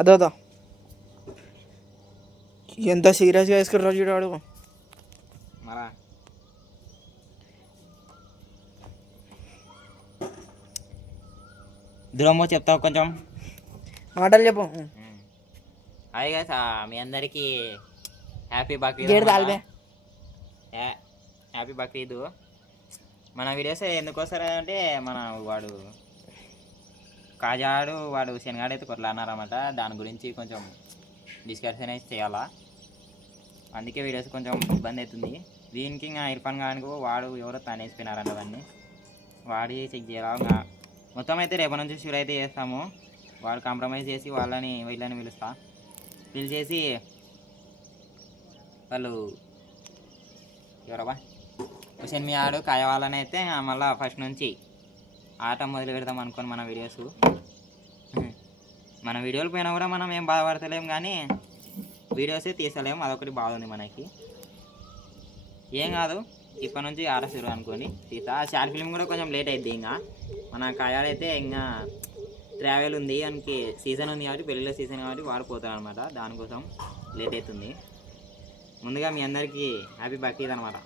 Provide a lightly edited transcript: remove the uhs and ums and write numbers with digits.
అదో ఎంత సీరియస్గా వేసుకున్నారు చూడాడు మరా దురమ్మో చెప్తావు కొంచెం మాటలు చెప్పు. హాయ్ గైస్, మీ అందరికీ హ్యాపీ బక్రీద్. హ్యాపీ బక్రీద్. మన వీడియోస్ ఎందుకు వస్తారంటే మన వాడు కాజాడు వాడు శనగాడు అయితే కొట్లాడినారన్నమాట. దాని గురించి కొంచెం డిస్కషన్ అయితే చేయాలా, అందుకే వీడియోస్ కొంచెం ఇబ్బంది అవుతుంది. దీనికి ఇంకా ఇర్ఫాన్ ఖాన్కు వాడు ఎవరో తనేసిపోయినారంట, అవన్నీ వాడి చెక్ చేయాలా. మొత్తం అయితే రేపటి నుంచి షూర్ అయితే చేస్తాము. వాడు కాంప్రమైజ్ చేసి వీళ్ళని పిలిచేసి వాళ్ళు ఎవరబ్బా హుసేన్ మీ ఆడు కాయ వాళ్ళని అయితే మళ్ళీ ఫస్ట్ నుంచి ఆట మొదలు పెడతాం అనుకోని మన వీడియోలు పోయినా కూడా మనం ఏం బాధపడతలేము, కానీ వీడియోసే తీసలేము. అదొకటి బాధ ఉంది మనకి. ఏం కాదు, ఇప్పటి నుంచి ఆట షూరు అనుకొని తీసా. షార్ట్ ఫిల్మ్ కూడా కొంచెం లేట్ అవుతుంది. ఇంకా మన కాయాలైతే ఇంకా ట్రావెల్ ఉంది, దానికి సీజన్ ఉంది కాబట్టి, పెళ్ళిళ్ళ సీజన్ కాబట్టి వాడిపోతారు అనమాట. దానికోసం లేట్ అవుతుంది. ముందుగా మీ అందరికీ హ్యాపీ బక్రీద్ అనమాట.